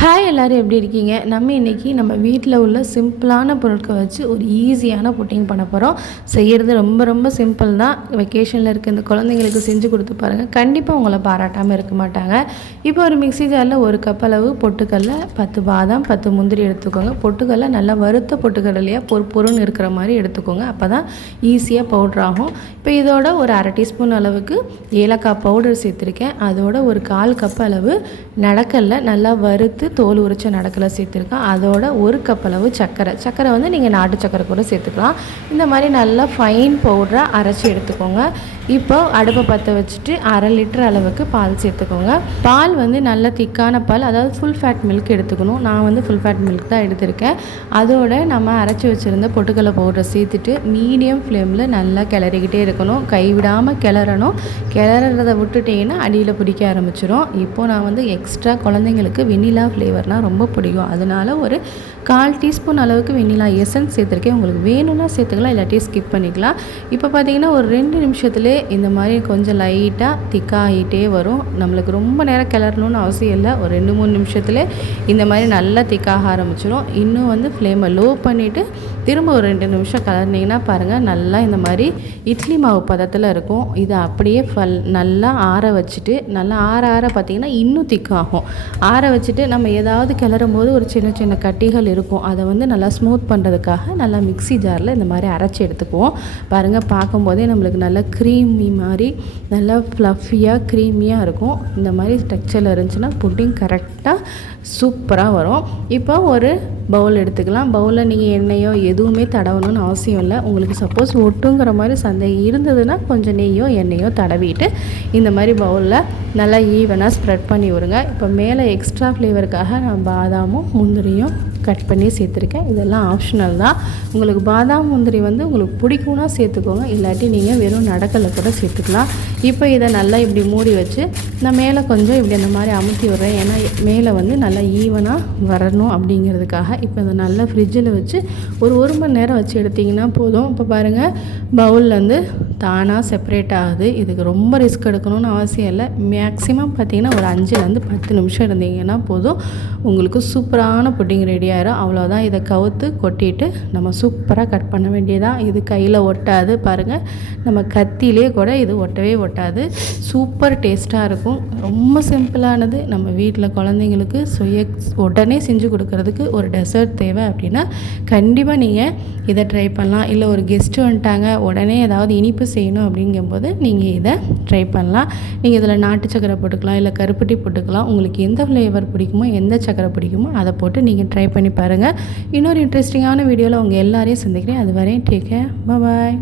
Hi எல்லோரும் எப்படி இருக்கீங்க? நம்ம இன்றைக்கி நம்ம வீட்டில் உள்ள சிம்பிளான பொருட்களை வச்சு ஒரு ஈஸியான புட்டிங் பண்ண போகிறோம். செய்கிறது ரொம்ப ரொம்ப சிம்பிள் தான். வெக்கேஷனில் இருக்க இந்த குழந்தைங்களுக்கு செஞ்சு கொடுத்து பாருங்கள், கண்டிப்பாக உங்களை பாராட்டாமல் இருக்க மாட்டாங்க. இப்போ ஒரு மிக்ஸி ஜாரில் 1 கப் அளவு பொட்டுக்கடலை, 10 பாதாம், 10 முந்திரி எடுத்துக்கோங்க. பொட்டுக்கடலை நல்லா வறுத்த பொட்டுக்கடலையாக பொருன்னு இருக்கிற மாதிரி எடுத்துக்கோங்க, அப்போ தான் ஈஸியாக பவுட்ரு ஆகும். இப்போ இதோட ஒரு 1/2 டீஸ்பூன் அளவுக்கு ஏலக்காய் பவுடர் சேர்த்துருக்கேன். அதோட ஒரு 1/4 கப் அளவு நடக்கடலை நல்லா வறுத்து தோல் உரிச்ச நடக்கலை சேர்த்துருக்கேன். அதோட 1 கப் அளவு சர்க்கரை வந்து நீங்கள் நாட்டு சர்க்கரை கூட சேர்த்துக்கலாம். இந்த மாதிரி நல்லா ஃபைன் பவுடராக அரைச்சி எடுத்துக்கோங்க. இப்போ அடுப்பை பற்ற வச்சுட்டு 1/2 லிட்டர் அளவுக்கு பால் சேர்த்துக்கோங்க. பால் வந்து நல்ல திக்கான பால், அதாவது ஃபுல் ஃபேட் மில்க் எடுத்துக்கணும். நான் வந்து ஃபுல் ஃபேட் மில்க் தான் எடுத்திருக்கேன். அதோட நம்ம அரைச்சி வச்சுருந்த பொட்டுக்கடலை பவுடரை சேர்த்துட்டு மீடியம் ஃப்ளேமில் நல்லா கிளறிக்கிட்டே இருக்கணும். கைவிடாமல் கிளறணும். கிளறதை விட்டுட்டிங்கன்னா அடியில் பிடிக்க ஆரம்பிச்சிடும். இப்போது நான் வந்து எக்ஸ்ட்ரா குழந்தைங்களுக்கு வெண்ணிலா ஃப்ளேவர்னால் ரொம்ப பிடிக்கும், அதனால் ஒரு 1/4 டீஸ்பூன் அளவுக்கு வெண்ணிலா எசன்ஸ் சேர்த்துருக்கேன். உங்களுக்கு வேணும்னா சேர்த்துக்கலாம், இல்லாட்டி ஸ்கிப் பண்ணிக்கலாம். இப்போ பார்த்தீங்கன்னா ஒரு 2 நிமிஷத்துலேயே இந்த மாதிரி கொஞ்சம் லைட்டாக திக்காகிட்டே வரும். நம்மளுக்கு ரொம்ப நேரம் கிளறணும்னு அவசியம் இல்லை. ஒரு 2-3 நிமிஷத்துலேயே இந்த மாதிரி நல்லா திக்காக ஆரம்பிச்சிடும். இன்னும் வந்து ஃப்ளேமை லோ பண்ணிவிட்டு திரும்ப ஒரு 2 நிமிஷம் கிளறினீங்கன்னா பாருங்கள், நல்லா இந்த மாதிரி இட்லி மாவு பதத்தில் இருக்கும். இதை அப்படியே நல்லா ஆற வச்சுட்டு, நல்லா ஆற பார்த்திங்கன்னா இன்னும் திக்காகும். ஆற வச்சுட்டு நம்ம ஏதாவது கிளறும் போது ஒரு சின்ன சின்ன கட்டிகள் இருக்கும், அதை வந்து நல்லா ஸ்மூத் பண்ணுறதுக்காக நல்லா மிக்ஸி ஜாரில் இந்த மாதிரி அரைச்சி எடுத்துக்குவோம். பாருங்கள், பார்க்கும்போதே நம்மளுக்கு நல்லா க்ரீமி மாதிரி நல்லா ஃப்ளஃபியாக க்ரீமியாக இருக்கும். இந்த மாதிரி டெக்ஸ்சரில் இருந்துச்சுன்னா புட்டிங் கரெக்டாக சூப்பராக வரும். இப்போ ஒரு பவுல் எடுத்துக்கலாம். பவுலில் நீங்கள் எண்ணெயோ எதுவுமே தடவணும்னு அவசியம் இல்லை. உங்களுக்கு சப்போஸ் ஒட்டுங்கிற மாதிரி சந்தேகம் இருந்ததுன்னா கொஞ்சம் நெய்யோ எண்ணெயோ தடவிட்டு இந்த மாதிரி பவுலில் நல்லா ஈவனாக ஸ்ப்ரெட் பண்ணி விடுங்க. இப்போ மேலே எக்ஸ்ட்ரா ஃப்ளேவருக்காக நான் பாதாமும் முந்திரியும் கட் பண்ணி சேர்த்துருக்கேன். இதெல்லாம் ஆப்ஷனல் தான். உங்களுக்கு பாதாம் முந்திரி வந்து உங்களுக்கு பிடிக்கும்னா சேர்த்துக்கோங்க, இல்லாட்டி நீங்கள் வெறும் நடக்கலை கூட சேர்த்துக்கலாம். இப்போ இதை நல்லா இப்படி மூடி வச்சு நான் மேலே கொஞ்சம் இப்படி அந்த மாதிரி அமுத்தி விடுறேன், ஏன்னா மேலே வந்து நல்லா ஈவனாக வரணும் அப்படிங்கிறதுக்காக. இப்போ இதை நல்லா ஃப்ரிட்ஜில் வச்சு ஒரு 1 மணி நேரம் வச்சு எடுத்திங்கன்னா போதும். இப்போ பாருங்கள், பவுல்லேருந்து தானாக செப்பரேட் ஆகுது. இதுக்கு ரொம்ப ரிஸ்க் எடுக்கணும்னு அவசியம் இல்லை. மேக்ஸிமம் பார்த்திங்கன்னா ஒரு 5லேருந்து 10 நிமிஷம் இருந்தீங்கன்னா போதும், உங்களுக்கு சூப்பரான புட்டிங் ரெடி ஆயிரும். அவ்வளோதான். இதை கவுத்து கொட்டிட்டு நம்ம சூப்பராக கட் பண்ண வேண்டியதான். இது கையில் ஒட்டாது. பாருங்கள், நம்ம கத்திலே கூட இது ஒட்டவே ஒட்டாது. சூப்பர் டேஸ்ட்டாக இருக்கும். ரொம்ப சிம்பிளானது. நம்ம வீட்டில் குழந்தைங்களுக்கு உடனே செஞ்சு கொடுக்கறதுக்கு ஒரு டெசர்ட் தேவை அப்படின்னா கண்டிப்பாக நீங்கள் இதை ட்ரை பண்ணலாம். இல்லை ஒரு கெஸ்ட்டு வந்துட்டாங்க, உடனே ஏதாவது இனிப்பு செய்யணும் அப்படிங்கும்போது நீங்கள் இதை ட்ரை பண்ணலாம். நீங்கள் இதில் நாட்டு சக்கரை போட்டுக்கலாம், இல்லை கருப்பட்டி போட்டுக்கலாம். உங்களுக்கு எந்த ஃப்ளேவர் பிடிக்குமோ, எந்த சக்கரை பிடிக்குமோ அதை போட்டு நீங்கள் ட்ரை பண்ணி பாருங்கள். இன்னொரு இன்ட்ரெஸ்டிங்கான வீடியோவில் உங்கள் எல்லாரையும் சந்திக்கிறேன். அது வரையும் டேக் கேர், பாய்.